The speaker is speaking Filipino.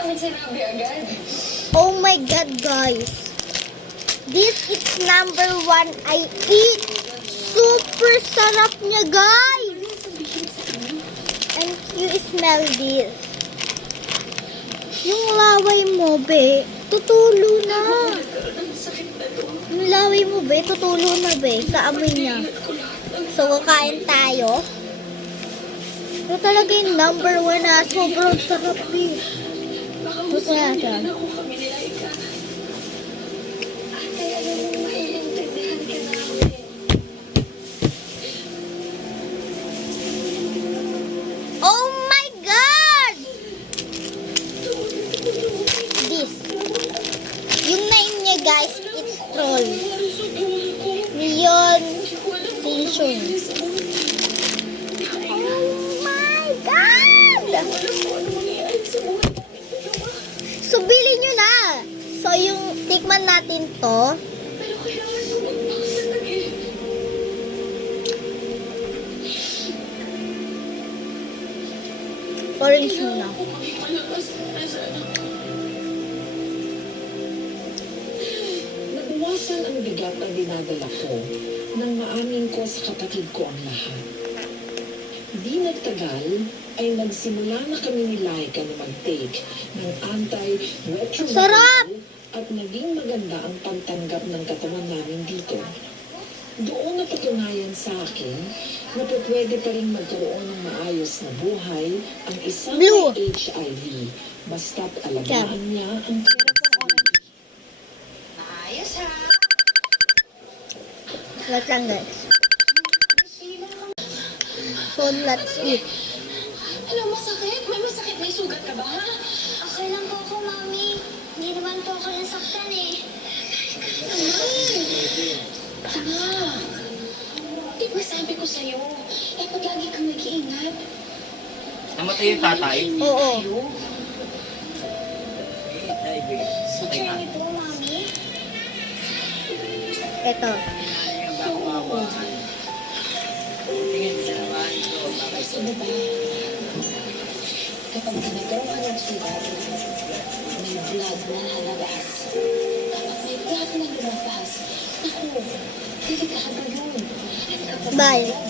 sa amin sinabi agad? Oh my God, guys. This is number 1 I eat. Super sarap niya, guys. And you smell this. Yung laway mo, be, tutulo na. Yung laway mo, be, tutulo na, be, sa amoy niya. So, kakain tayo. Ito talaga yung number 1 na sobrang sarap, be. Gusto natin. Oh my God! This. Yung name niya, guys, it's troll. Neon Station. Oh my God! So, bilhin nyo na. So, yung tikman natin to. Orange muna. Nabawasan ang bigat na dinadala ko nang maamin ko sa kapatid ko ang lahat. Di nagtagal ay nagsimula na kami ni Laika na mag-take ng anti-retroviral Sarap! at naging maganda ang pagtanggap ng katawan namin dito. Doon napatunayan sa akin na pwede pa rin magkaroon ng maayos na buhay ang isang Blue. may HIV basta't alagaan niya ang Ayos ha. Wait lang, guys. So, let's eat. Ano, masakit? May masakit? May sugat ka ba, ha? Okay lang po ako, Mami. Hindi naman po ako nasaktan eh. Anak, di ba sabi ko sa'yo, dapat lagi kang mag-iingat. Namatay yung tatay. Oo. Picture niyo po, Mami. Ito. Ano ba? Kapag ginagawa ka ng sugat, may blood na lalabas. Kapag may blood na lumabas, naku, delikado yun. At kapag Bye. may blood